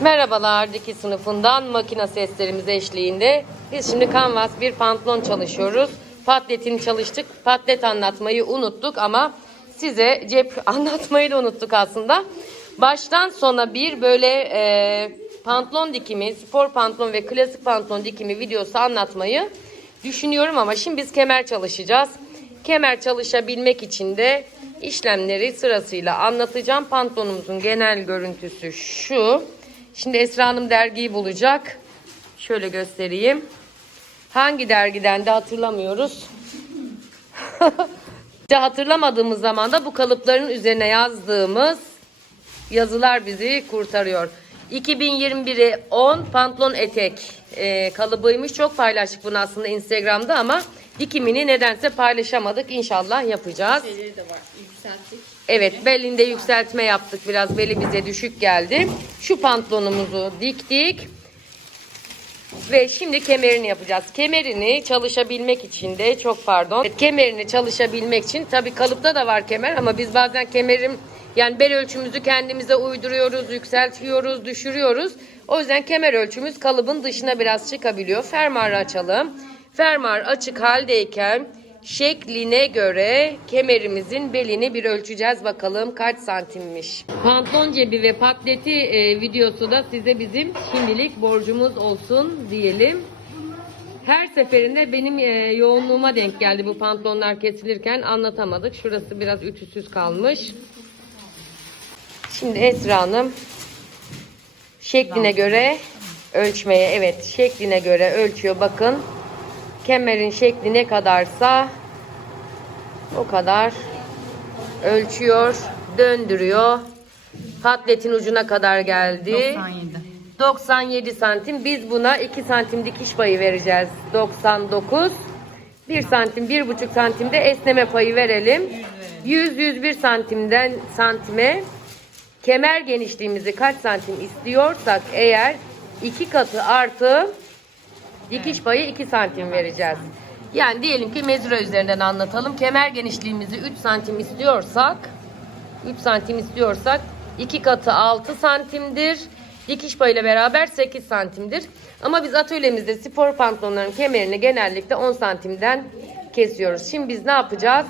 Merhabalar Diki sınıfından makina seslerimiz eşliğinde. Biz şimdi kanvas bir pantolon çalışıyoruz. Patletini çalıştık. Patlet anlatmayı unuttuk ama size cep anlatmayı da unuttuk aslında. Baştan sona bir böyle e, pantolon dikimi, spor pantolon ve klasik pantolon dikimi videosu anlatmayı düşünüyorum ama şimdi biz kemer çalışacağız. Kemer çalışabilmek için de işlemleri sırasıyla anlatacağım. Pantolonumuzun genel görüntüsü şu. Şimdi Esra Hanım dergiyi bulacak. Şöyle göstereyim. Hangi dergiden de hatırlamıyoruz. İşte hatırlamadığımız zaman da bu kalıpların üzerine yazdığımız yazılar bizi kurtarıyor. 2021'e 10 pantolon etek e, kalıbıymış. Çok paylaştık bunu aslında Instagram'da ama dikimini nedense paylaşamadık. İnşallah yapacağız. Şeyleri de var. Yükselttik. Evet belinde yükseltme yaptık. Biraz beli bize düşük geldi. Şu pantolonumuzu diktik. Ve şimdi kemerini yapacağız. Kemerini çalışabilmek için de çok pardon. Evet, kemerini çalışabilmek için tabii kalıpta da var kemer ama biz bazen kemerim yani bel ölçümüzü kendimize uyduruyoruz, yükseltiyoruz, düşürüyoruz. O yüzden kemer ölçümüz kalıbın dışına biraz çıkabiliyor. Fermuarı açalım. Fermuar açık haldeyken şekline göre kemerimizin belini bir ölçeceğiz bakalım kaç santimmiş. Pantolon cebi ve patleti e, videosu da size bizim şimdilik borcumuz olsun diyelim. Her seferinde benim e, yoğunluğuma denk geldi bu pantolonlar kesilirken anlatamadık. Şurası biraz ütüsüz kalmış. Şimdi Esra Hanım şekline göre ölçmeye evet şekline göre ölçüyor bakın. Kemerin şekli ne kadarsa o kadar ölçüyor, döndürüyor. Patletin ucuna kadar geldi. 97. 97 santim. Biz buna 2 santim dikiş payı vereceğiz. 99. 1 santim, 1,5 santim de esneme payı verelim. 100-101 santimden santime kemer genişliğimizi kaç santim istiyorsak eğer iki katı artı dikiş payı 2 santim vereceğiz. Yani diyelim ki mezura üzerinden anlatalım. Kemer genişliğimizi 3 santim istiyorsak 3 santim istiyorsak 2 katı 6 santimdir. Dikiş payıyla beraber 8 santimdir. Ama biz atölyemizde spor pantolonların kemerini genellikle 10 santimden kesiyoruz. Şimdi biz ne yapacağız?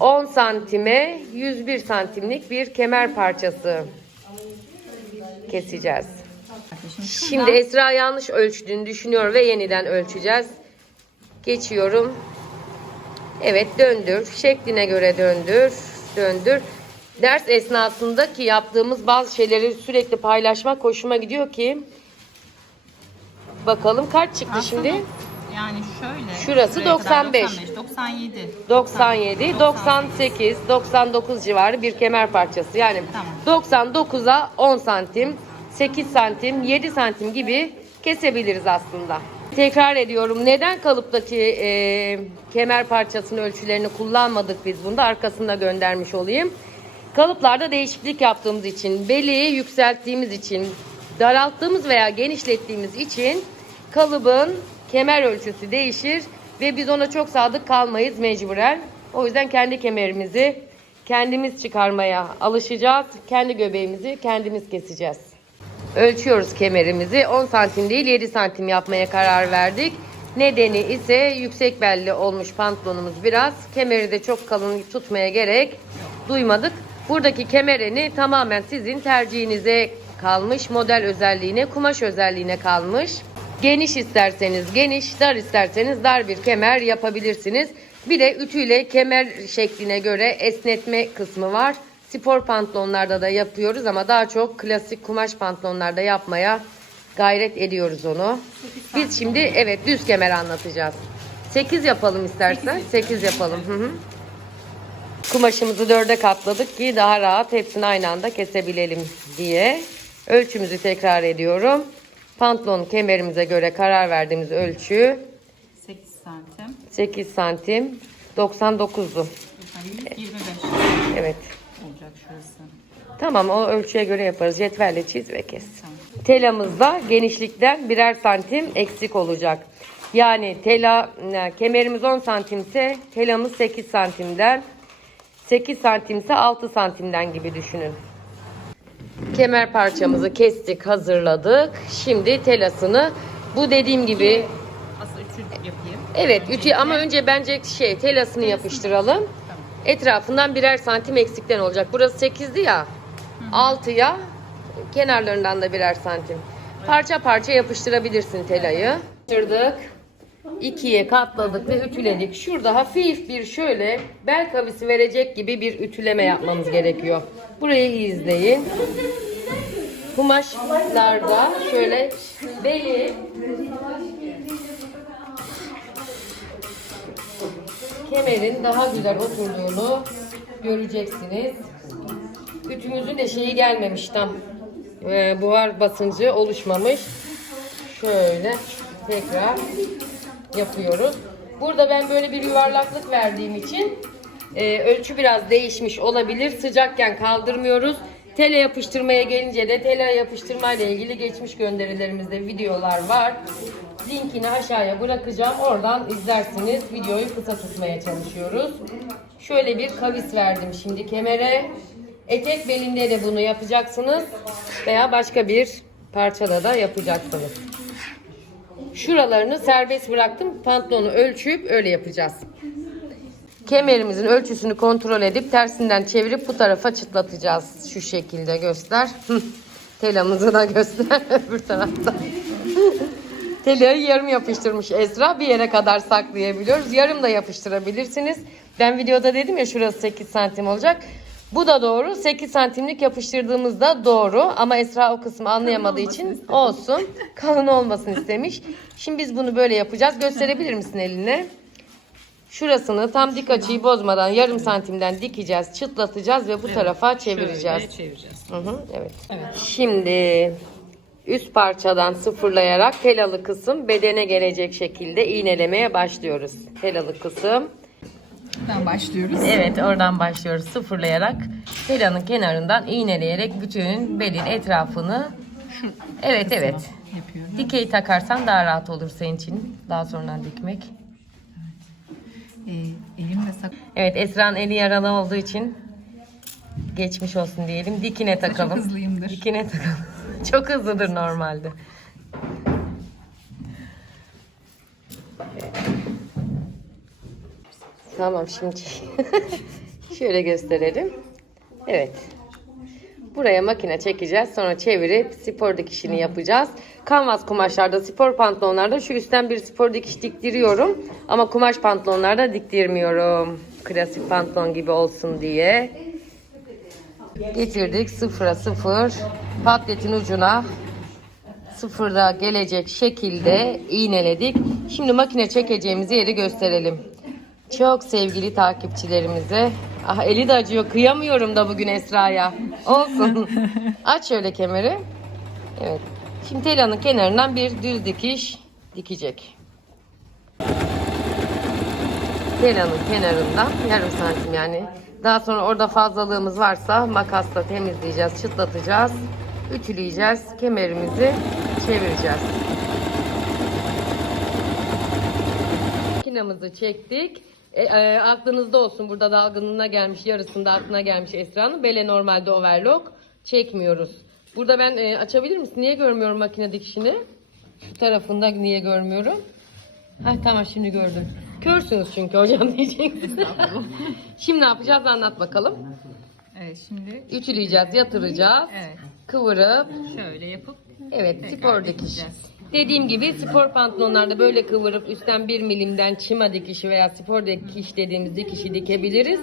10 santime 101 santimlik bir kemer parçası keseceğiz. Şimdi Esra yanlış ölçtüğünü düşünüyor ve yeniden ölçeceğiz. Geçiyorum. Evet döndür. Şekline göre döndür. Döndür. Ders esnasında ki yaptığımız bazı şeyleri sürekli paylaşmak hoşuma gidiyor ki. Bakalım kaç çıktı Aslında şimdi? Yani şöyle. Şurası şuraya kadar 95. 97. 97, 98, 99 civarı bir kemer parçası. Yani Tamam. 99'a 10 santim, 8 santim, 7 santim gibi kesebiliriz aslında. Tekrar ediyorum. Neden kalıptaki e, kemer parçasının ölçülerini kullanmadık biz bunda? Arkasında göndermiş olayım. Kalıplarda değişiklik yaptığımız için, beli yükselttiğimiz için, daralttığımız veya genişlettiğimiz için kalıbın kemer ölçüsü değişir ve biz ona çok sadık kalmayız mecburen. O yüzden kendi kemerimizi kendimiz çıkarmaya alışacağız. Kendi göbeğimizi kendimiz keseceğiz. Ölçüyoruz kemerimizi. 10 santim değil 7 santim yapmaya karar verdik. Nedeni ise yüksek belli olmuş pantolonumuz biraz. Kemeri de çok kalın tutmaya gerek duymadık. Buradaki kemereni tamamen sizin tercihinize kalmış. Model özelliğine, kumaş özelliğine kalmış. Geniş isterseniz geniş, dar isterseniz dar bir kemer yapabilirsiniz. Bir de ütüyle kemer şekline göre esnetme kısmı var. Spor pantolonlarda da yapıyoruz ama daha çok klasik kumaş pantolonlarda yapmaya gayret ediyoruz onu. Biz şimdi evet düz kemer anlatacağız. 8 yapalım istersen. 8 yapalım. Hı hı. Kumaşımızı dörde katladık ki daha rahat hepsini aynı anda kesebilelim diye. Ölçümüzü tekrar ediyorum. Pantolon kemerimize göre karar verdiğimiz ölçü 8 santim. 8 santim 99'du. Yani 125 Evet. Şurası. Tamam o ölçüye göre yaparız. Cetvelle çiz ve kes. Tamam. Telamızda genişlikten birer santim eksik olacak. Yani tela e, kemerimiz 10 santimse telamız 8 santimden 8 santimse 6 santimden gibi düşünün. Kemer parçamızı kestik, hazırladık. Şimdi telasını bu dediğim gibi Aslında üçü yapayım. evet ütü ama önce bence şey telasını yapıştıralım. Etrafından birer santim eksikten olacak. Burası 8'di ya. 6'ya kenarlarından da birer santim. Parça parça yapıştırabilirsin telayı. Yapıştırdık. ikiye katladık ve ütüledik. Şurada hafif bir şöyle bel kavisi verecek gibi bir ütüleme yapmamız gerekiyor. Burayı iyi izleyin. Kumaşlarda şöyle beli kemerin daha güzel oturduğunu göreceksiniz. Ütümüzün de şeyi gelmemiş tam. Ee, buhar basıncı oluşmamış. Şöyle tekrar yapıyoruz. Burada ben böyle bir yuvarlaklık verdiğim için e, ölçü biraz değişmiş olabilir. Sıcakken kaldırmıyoruz. Tele yapıştırmaya gelince de tele yapıştırma ile ilgili geçmiş gönderilerimizde videolar var. Linkini aşağıya bırakacağım. Oradan izlersiniz. Videoyu kısa tutmaya çalışıyoruz. Şöyle bir kavis verdim şimdi kemere. Etek belinde de bunu yapacaksınız. Veya başka bir parçada da yapacaksınız. Şuralarını serbest bıraktım. Pantolonu ölçüp öyle yapacağız. Kemerimizin ölçüsünü kontrol edip tersinden çevirip bu tarafa çıtlatacağız. Şu şekilde göster. Telamızı da göster öbür tarafta. Telayı yarım yapıştırmış Esra. Bir yere kadar saklayabiliyoruz. Yarım da yapıştırabilirsiniz. Ben videoda dedim ya şurası 8 santim olacak. Bu da doğru. 8 santimlik yapıştırdığımızda doğru. Ama Esra o kısmı anlayamadığı için olsun. Kalın olmasın istemiş. Şimdi biz bunu böyle yapacağız. Gösterebilir misin eline? Şurasını tam dik açıyı bozmadan yarım santimden dikeceğiz, çıtlatacağız ve bu tarafa çevireceğiz. Şöyle çevireceğiz. Hı hı, evet. Evet. Şimdi üst parçadan sıfırlayarak telalı kısım bedene gelecek şekilde iğnelemeye başlıyoruz. Telalı kısım. Buradan başlıyoruz. Evet oradan başlıyoruz sıfırlayarak telanın kenarından iğneleyerek bütün belin etrafını Evet evet. Yapıyorum. Dikey takarsan daha rahat olur senin için. Daha sonradan dikmek. Ee, elimle sak... Evet Esra'nın eli yaralı olduğu için geçmiş olsun diyelim. Dikine takalım. Çok hızlıyımdır. Dikine takalım. Çok hızlıdır normalde. Tamam şimdi şöyle gösterelim. Evet. Buraya makine çekeceğiz. Sonra çevirip spor dikişini yapacağız. Kanvas kumaşlarda, spor pantolonlarda şu üstten bir spor dikiş diktiriyorum. Ama kumaş pantolonlarda diktirmiyorum. Klasik pantolon gibi olsun diye. Getirdik sıfıra sıfır. Patletin ucuna sıfırda gelecek şekilde iğneledik. Şimdi makine çekeceğimiz yeri gösterelim. Çok sevgili takipçilerimize. Ah eli de acıyor. Kıyamıyorum da bugün Esra'ya. Olsun. Aç şöyle kemeri. Evet. Şimdi telanın kenarından bir düz dikiş dikecek. Telanın kenarından yarım santim yani. Daha sonra orada fazlalığımız varsa makasla temizleyeceğiz, çıtlatacağız, ütüleyeceğiz, kemerimizi çevireceğiz. Makinamızı çektik. E, e, aklınızda olsun burada dalgınlığına gelmiş yarısında aklına gelmiş Esra'nın. Bele normalde overlock çekmiyoruz. Burada ben e, açabilir misin? Niye görmüyorum makine dikişini? Şu tarafında niye görmüyorum? Ha tamam şimdi gördüm. Körsünüz çünkü hocam diyeceksiniz. şimdi ne yapacağız anlat bakalım. Evet şimdi Ütüleyeceğiz, yatıracağız. evet Kıvırıp şöyle yapıp Evet Tekrar spor dikiş. dikeceğiz. Dediğim gibi spor pantolonlarda böyle kıvırıp üstten bir milimden çima dikişi veya spor dikiş dediğimiz dikişi dikebiliriz.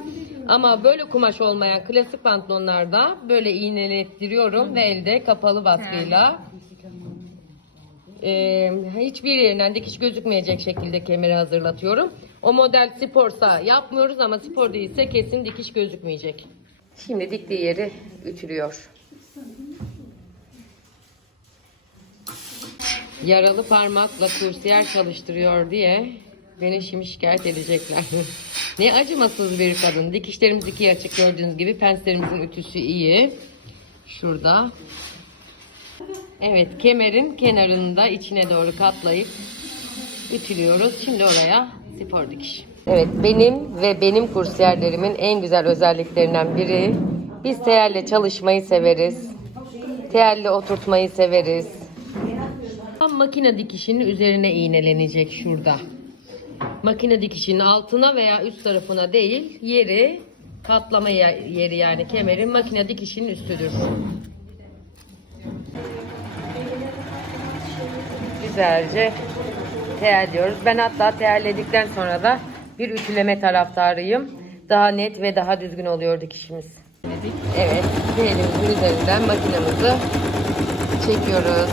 Ama böyle kumaş olmayan klasik pantolonlarda böyle iğnelettiriyorum ve elde kapalı baskıyla e, hiçbir yerinden dikiş gözükmeyecek şekilde kemeri hazırlatıyorum. O model sporsa yapmıyoruz ama spor değilse kesin dikiş gözükmeyecek. Şimdi diktiği yeri ütülüyor. Yaralı parmakla kursiyer çalıştırıyor diye beni şimdi şikayet edecekler. ne acımasız bir kadın. Dikişlerimiz iki açık gördüğünüz gibi. Penslerimizin ütüsü iyi. Şurada. Evet kemerin kenarında içine doğru katlayıp ütülüyoruz. Şimdi oraya spor dikiş. Evet benim ve benim kursiyerlerimin en güzel özelliklerinden biri biz teyelle çalışmayı severiz. Teyelle oturtmayı severiz. Tam makine dikişinin üzerine iğnelenecek şurada. Makine dikişinin altına veya üst tarafına değil, yeri katlama yer- yeri yani kemerin makine dikişinin üstüdür. Güzelce teyelliyoruz. Ben hatta teyelledikten sonra da bir ütüleme taraftarıyım. Daha net ve daha düzgün oluyor dikişimiz. Evet, elimizin üzerinden makinamızı çekiyoruz.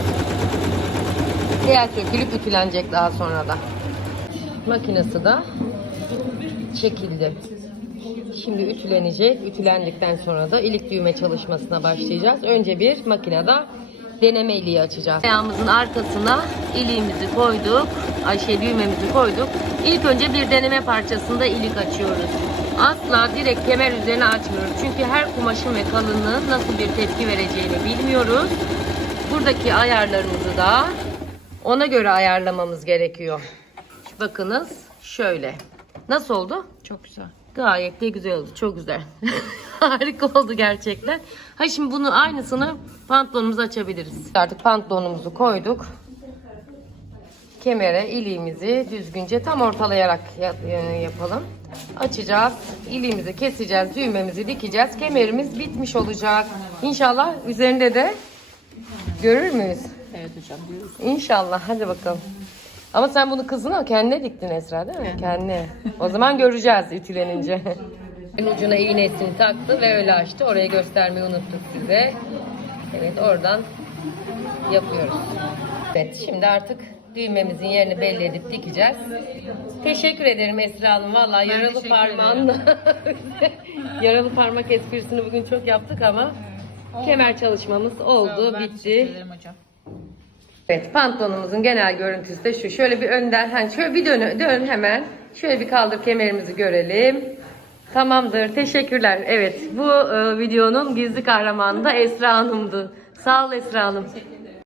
Teyel sökülüp ütülenecek daha sonra da. Makinesi de çekildi. Şimdi ütülenecek. Ütülendikten sonra da ilik düğme çalışmasına başlayacağız. Önce bir makinede deneme iliği açacağız. Ayağımızın arkasına iliğimizi koyduk. Ay şey düğmemizi koyduk. İlk önce bir deneme parçasında ilik açıyoruz. Asla direkt kemer üzerine açmıyoruz. Çünkü her kumaşın ve kalınlığın nasıl bir tepki vereceğini bilmiyoruz. Buradaki ayarlarımızı da ona göre ayarlamamız gerekiyor. Bakınız şöyle. Nasıl oldu? Çok güzel. Gayet de güzel oldu. Çok güzel. Harika oldu gerçekten. Ha şimdi bunu aynısını pantolonumuza açabiliriz. Artık pantolonumuzu koyduk. Kemere iliğimizi düzgünce tam ortalayarak ya- e, yapalım. Açacağız. iliğimizi keseceğiz. Düğmemizi dikeceğiz. Kemerimiz bitmiş olacak. İnşallah üzerinde de görür müyüz? Evet hocam diyoruz. İnşallah. Hadi bakalım. Ama sen bunu kızına kendine diktin Esra değil mi? Kendine. O zaman göreceğiz ütülenince. Ucuna iğnesini taktı ve öyle açtı. Orayı göstermeyi unuttuk size. Evet oradan yapıyoruz. Evet şimdi artık düğmemizin yerini belli edip dikeceğiz. Teşekkür ederim Esra Hanım. Vallahi Ben yaralı parmağınla yaralı parmak esprisini bugün çok yaptık ama kemer çalışmamız oldu, bitti. hocam. Evet pantolonumuzun genel görüntüsü de şu. Şöyle bir önden hani şöyle bir dön, dön hemen. Şöyle bir kaldır kemerimizi görelim. Tamamdır. Teşekkürler. Evet bu e, videonun gizli kahramanı da Esra Hanım'dı. Sağ ol Esra Hanım.